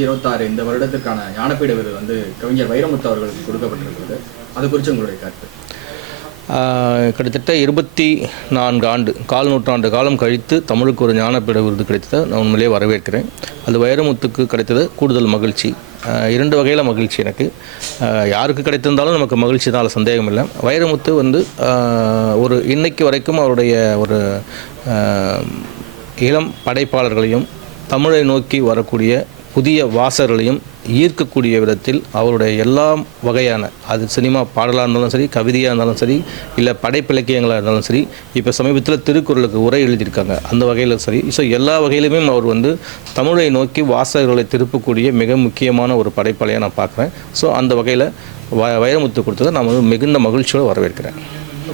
2526 இந்த வருடத்திற்கான ஞானபீட விருது வந்து கவிஞர் வைரமுத்து அவர்களுக்கு கொடுக்கப்பட்டிருக்கிறது. அது குறித்து உங்களுடைய கருத்து? கிட்டத்தட்ட 24 ஆண்டு, கால் நூற்றாண்டு காலம் கழித்து தமிழுக்கு ஒரு ஞானபீட விருது கிடைத்ததை நான் உண்மையிலேயே வரவேற்கிறேன். அது வைரமுத்துக்கு கிடைத்தது கூடுதல் மகிழ்ச்சி. 2 வகையில் மகிழ்ச்சி எனக்கு. யாருக்கு கிடைத்திருந்தாலும் நமக்கு மகிழ்ச்சி தான், அதில் சந்தேகம் இல்லை. வைரமுத்து வந்து ஒரு இன்னைக்கு வரைக்கும் அவருடைய ஒரு இளம் படைப்பாளர்களையும் தமிழை நோக்கி வரக்கூடிய புதிய வாசகர்களையும் ஈர்க்கக்கூடிய விதத்தில் அவருடைய எல்லா வகையான, அது சினிமா பாடலாக இருந்தாலும் சரி, கவிதையாக இருந்தாலும் சரி, இல்லை படைப்பிலக்கியங்களாக இருந்தாலும் சரி, இப்போ சமீபத்தில் திருக்குறளுக்கு உரை எழுதியிருக்காங்க, அந்த வகையில் சரி. ஸோ எல்லா வகையிலுமே அவர் வந்து தமிழை நோக்கி வாசகர்களை திருப்பக்கூடிய மிக முக்கியமான ஒரு படைப்பாளையாக நான் பார்க்குறேன். ஸோ அந்த வகையில் வைரமுத்து கொடுத்ததை நான் வந்து மிகுந்த மகிழ்ச்சியோடு வரவேற்கிறேன்.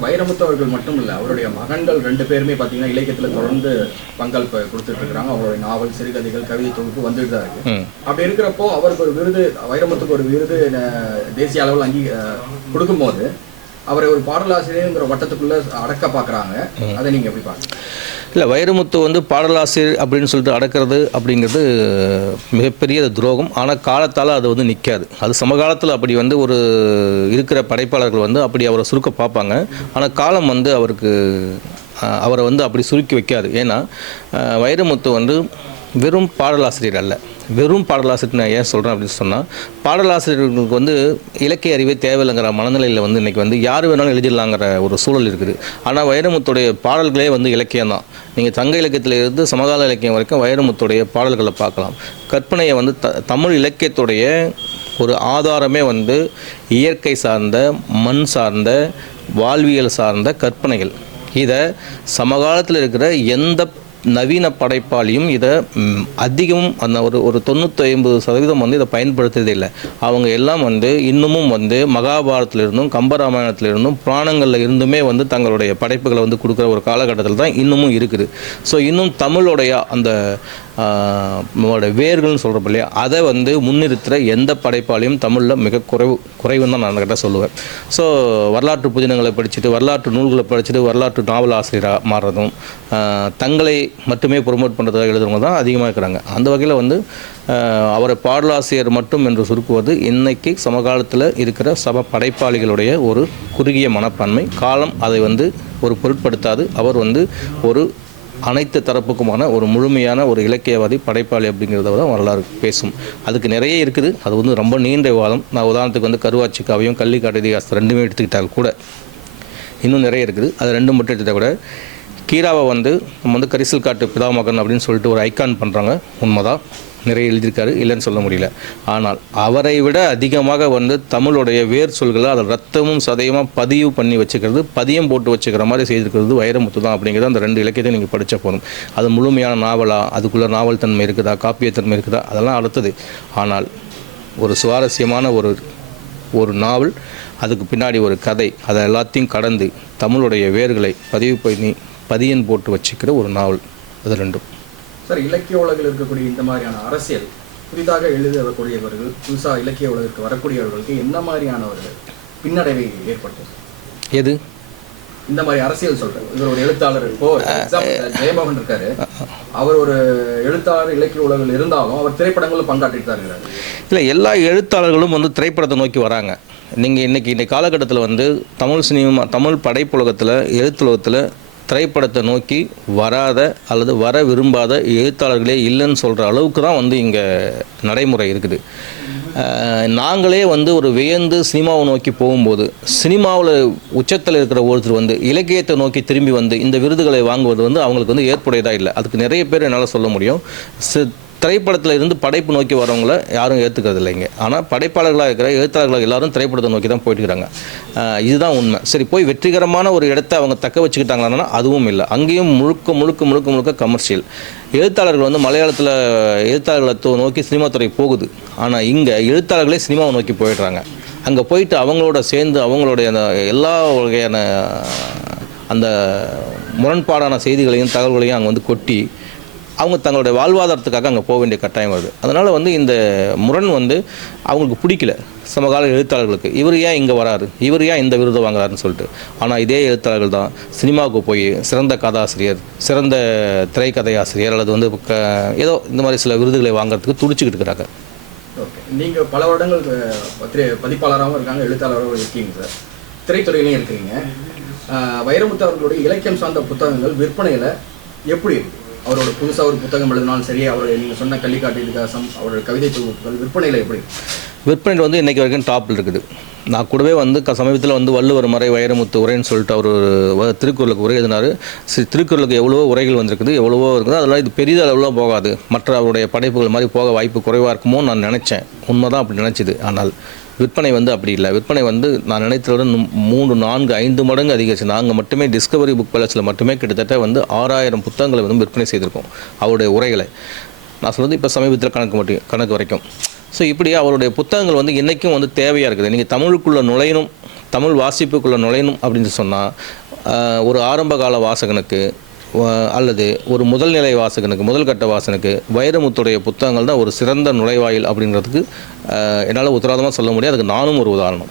வைரமுத்து அவர்கள் மட்டும் இல்லை, அவருடைய மகன்கள் 2 பேருமே பார்த்தீங்கன்னா இலக்கியத்தில் தொடர்ந்து பங்களிப்பு கொடுத்துட்டு இருக்கிறாங்க. அவருடைய நாவல், சிறுகதைகள், கவிதை தொகுப்பு வந்துட்டு தான் இருக்கு. அப்படி இருக்கிறப்போ அவருக்கு ஒரு விருது, வைரமுத்துக்கு ஒரு விருது தேசிய அளவில் கொடுக்கும்போது அவரை ஒரு பாடலாசிரியர்ங்கிற வட்டத்துக்குள்ள அடக்க பார்க்குறாங்க. அதை நீங்கள் எப்படி பார்க்குறீங்க? இல்லை, வைரமுத்து வந்து பாடலாசிரியர் அப்படின்னு சொல்லிட்டு அடக்கிறது அப்படிங்கிறது மிகப்பெரிய துரோகம். ஆனால் காலத்தால் அது வந்து நிற்காது. அது சமகாலத்தில் அப்படி வந்து ஒரு இருக்கிற படைப்பாளர்கள் வந்து அப்படி அவரை சுருக்க பார்ப்பாங்க. ஆனால் காலம் வந்து அவரை வந்து அப்படி சுருக்கி வைக்காது. ஏன்னா வைரமுத்து வந்து வெறும் பாடலாசிரியர் அல்ல. வெறும் பாடலாசிரியர் நான் ஏன் சொல்கிறேன் அப்படின்னு சொன்னால், பாடலாசிரியர்களுக்கு வந்து இலக்கிய அறிவே தேவையில்லைங்கிற மனநிலையில் வந்து இன்றைக்கி வந்து யார் வேணாலும் எழுதிடலாங்கிற ஒரு சூழல் இருக்குது. ஆனால் வைரமுத்துடைய பாடல்களே வந்து இலக்கியம் தான். நீங்கள் சங்க இலக்கியத்தில் இருந்து சமகால இலக்கியம் வரைக்கும் வைரமுத்துடைய பாடல்களை பார்க்கலாம். கற்பனையை வந்து தமிழ் இலக்கியத்துடைய ஒரு ஆதாரமே வந்து இயற்கை சார்ந்த, மண் சார்ந்த, வாழ்வியல் சார்ந்த கற்பனைகள். இதை சமகாலத்தில் இருக்கிற எந்த நவீன படைப்பாளியும் இதை அதிகம் அந்த ஒரு 90-50% வந்து இதை பயன்படுத்துறதே இல்லை. அவங்க எல்லாம் வந்து இன்னமும் வந்து மகாபாரதத்திலிருந்தும் கம்பராமாயணத்திலிருந்தும் புராணங்களில் இருந்துமே வந்து தங்களுடைய படைப்புகளை வந்து கொடுக்குற ஒரு காலகட்டத்தில் தான் இன்னமும் இருக்குது. ஸோ இன்னும் தமிழுடைய அந்த வேர்கள்னு சொல்கிறப்ப இல்லையா, அதை வந்து முன்னிறுத்துகிற எந்த படைப்பாளையும் தமிழில் மிக குறைவுன்னு தான் நான் கிட்ட சொல்லுவேன். ஸோ வரலாற்று புதினங்களை படிச்சுட்டு, வரலாற்று நூல்களை படிச்சுட்டு, வரலாற்று நாவல் ஆசிரியராக மாறுறதும், தங்களை மட்டுமே ப்ரொமோட் பண்ணுறதாக எழுதுறவங்க தான் அதிகமாக இருக்கிறாங்க. அந்த வகையில் வந்து அவரை பாடலாசிரியர் மட்டும் என்று சுருக்குவது இன்றைக்கி சமகாலத்தில் இருக்கிற படைப்பாளிகளுடைய ஒரு குறுகிய மனப்பான்மை. காலம் அதை வந்து ஒரு பொருட்படுத்தாது. அவர் வந்து ஒரு அனைத்து தரப்புக்குமான ஒரு முழுமையான ஒரு இலக்கியவாதி, படைப்பாளி அப்படிங்கிறத தான் வரலாறு பேசும். அதுக்கு நிறைய இருக்குது. அது வந்து ரொம்ப நீண்ட விவாதம். நான் உதாரணத்துக்கு வந்து கருவாச்சி காவியம், கள்ளிக்காட்டு இதிகாசம் 2மே எடுத்துக்கிட்டால் கூட இன்னும் நிறைய இருக்குது. அது 2 மட்டும் எடுத்துக்கிட்டால் கூட கீராவை வந்து நம்ம வந்து கரிசல் காட்டு பிதாமகன் அப்படின்னு சொல்லிட்டு ஒரு ஐக்கான் பண்ணுறாங்க. உண்மைதான், நிறைய எழுதியிருக்காரு, இல்லைன்னு சொல்ல முடியல. ஆனால் அவரை விட அதிகமாக வந்து தமிழுடைய வேர் சொல்களை அதில் ரத்தமும் சதையுமாக பதிவு பண்ணி வச்சுக்கிறது, பதியம் போட்டு வச்சுக்கிற மாதிரி செய்திருக்கிறது வைரமுத்து தான். அப்படிங்கிறது அந்த 2 இலக்கியத்தை நீங்கள் படித்த போதும். அது முழுமையான நாவலா, அதுக்குள்ளே நாவல் தன்மை இருக்குதா, காப்பியத்தன்மை இருக்குதா, அதெல்லாம் அடுத்தது. ஆனால் ஒரு சுவாரஸ்யமான ஒரு நாவல், அதுக்கு பின்னாடி ஒரு கதை, அதை எல்லாத்தையும் கடந்து தமிழுடைய வேர்களை பதிவு பண்ணி பதியன் போட்டு வச்சுக்கிற ஒரு நாவல், அது 2. சார், இலக்கிய உலகில் இருக்கக்கூடிய இந்த மாதிரியான அரசியல் புதிதாக எழுதக்கூடியவர்கள், புதுசாக இலக்கிய உலகிற்கு வரக்கூடியவர்களுக்கு என்ன மாதிரியானவர்கள் பின்னடைவை ஏற்படுத்தும்? எது இந்த மாதிரி அரசியல் சொல்கிறேன். இவர் ஒரு எழுத்தாளர். இப்போ ஜெயமோகன் இருக்காரு, அவர் ஒரு எழுத்தாளர், இலக்கிய உலகில் இருந்தாலும் அவர் திரைப்படங்களில் பங்காற்றிட்டு தான் இருக்கிறார். இல்லை, எல்லா எழுத்தாளர்களும் வந்து திரைப்படத்தை நோக்கி வராங்க. நீங்கள் இன்றைக்கி காலகட்டத்தில் வந்து தமிழ் சினிமா, தமிழ் படைப்புலகத்தில், எழுத்துலகத்தில் திரைப்படத்தை நோக்கி வராத அல்லது வர விரும்பாத எழுத்தாளர்களே இல்லைன்னு சொல்கிற அளவுக்கு தான் வந்து இங்கே நடைமுறை இருக்குது. நாங்களே வந்து ஒரு வியந்து சினிமாவை நோக்கி போகும்போது, சினிமாவில் உச்சத்தில் இருக்கிற ஒருத்தர் வந்து இலக்கியத்தை நோக்கி திரும்பி வந்து இந்த விருதுகளை வாங்குவது வந்து அவங்களுக்கு வந்து ஏற்புடையதாக இல்லை. அதுக்கு நிறைய பேர் என்னால் சொல்ல முடியும். திரைப்படத்தில் இருந்து படைப்பு நோக்கி வரவங்கள யாரும் ஏற்றுக்கிறது இல்லைங்க. ஆனால் படைப்பாளர்களாக இருக்கிற எழுத்தாளர்கள் எல்லாரும் திரைப்படத்தை நோக்கி தான் போயிட்டுருக்காங்க. இதுதான் உண்மை. சரி, போய் வெற்றிகரமான ஒரு இடத்த அவங்க தக்க வச்சுக்கிட்டாங்களான்னா அதுவும் இல்லை. அங்கேயும் முழுக்க கமர்ஷியல். எழுத்தாளர்கள் வந்து மலையாளத்தில் எழுத்தாளர்களை நோக்கி சினிமா துறை போகுது. ஆனால் இங்கே எழுத்தாளர்களே சினிமாவை நோக்கி போயிடுறாங்க. அங்கே போயிட்டு அவங்களோட சேர்ந்து அவங்களுடைய அந்த எல்லா வகையான அந்த முரண்பாடான செய்திகளையும் தகவல்களையும் அங்கே வந்து கொட்டி அவங்க தங்களுடைய வாழ்வாதாரத்துக்காக அங்கே போக வேண்டிய கட்டாயம் வருது. அதனால் வந்து இந்த முரண் வந்து அவங்களுக்கு பிடிக்கல சமகால எழுத்தாளர்களுக்கு. இவர் ஏன் இங்கே வராரு, இவர் ஏன் இந்த விருதை வாங்குறாருன்னு சொல்லிட்டு. ஆனால் இதே எழுத்தாளர்கள் தான் சினிமாவுக்கு போய் சிறந்த கதாசிரியர், சிறந்த திரைக்கதை ஆசிரியர் அல்லது வந்து ஏதோ இந்த மாதிரி சில விருதுகளை வாங்குறதுக்கு துடிச்சிக்கிட்டு இருக்கிறாங்க. ஓகே, நீங்கள் பல வருடங்கள் பதிப்பாளராகவும் இருக்காங்க, எழுத்தாளராகவும் இருக்கீங்க சார், திரைத்துறையிலையும் இருக்கிறீங்க. வைரமுத்து அவர்களுடைய இலக்கியம் சார்ந்த புத்தகங்கள் விற்பனையில் எப்படி இருக்கு? அவரோட புதுசாக ஒரு புத்தகம் எழுதினாலும் சரி, அவருடைய நீங்கள் சொன்ன கள்ளிக்காட்டு இதிகாசம், அவருடைய கவிதை தொகுப்புகள் விற்பனையில் எப்படி? விற்பனையில் வந்து இன்றைக்கி வரைக்கும் டாப்பில் இருக்குது. நான் கூடவே வந்து சமீபத்தில் வந்து வள்ளுவர் மறை வைரமுத்து உரைன்னு சொல்லிட்டு அவர் திருக்குறளுக்கு உரை எழுதினார். திருக்குறளுக்கு எவ்வளவோ உரைகள் வந்திருக்குது, எவ்வளவோ இருக்குது. அதெல்லாம் இது பெரிய அளவில் போகாது, மற்ற அவருடைய படைப்புகள் மாதிரி போக வாய்ப்பு குறைவாக இருக்குமோ நான் நினச்சேன். உண்மை தான் அப்படி நினச்சிது. ஆனால் விற்பனை வந்து அப்படி இல்லை. விற்பனை வந்து நான் நினைத்ததோட 3, 4, 5 மடங்கு அதிகரிச்சு. நாங்கள் மட்டுமே டிஸ்கவரி புக் பேலஸில் மட்டுமே கிட்டத்தட்ட வந்து 6000 புத்தகங்களை வந்து விற்பனை செய்திருக்கோம், அவருடைய உரைகளை. நான் சொல்கிறது இப்போ சமீபத்தில் கணக்கு வரைக்கும். ஸோ இப்படி அவருடைய புத்தகங்கள் வந்து இன்றைக்கும் வந்து தேவையாக இருக்குது. நீங்கள் தமிழுக்குள்ளே நுழையணும், தமிழ் வாசிப்புக்குள்ளே நுழையணும் அப்படின்னு சொன்னால் ஒரு ஆரம்ப கால வாசகனுக்கு அல்லது ஒரு முதல்நிலை வாசகனுக்கு, முதல் கட்ட வாசகனுக்கு வைரமுத்துடைய புத்தகங்கள் தான் ஒரு சிறந்த நுழைவாயில் அப்படிங்கிறதுக்கு என்னால் உத்தரவாதமாக சொல்ல முடியாது. அதுக்கு நானும் ஒரு உதாரணம்.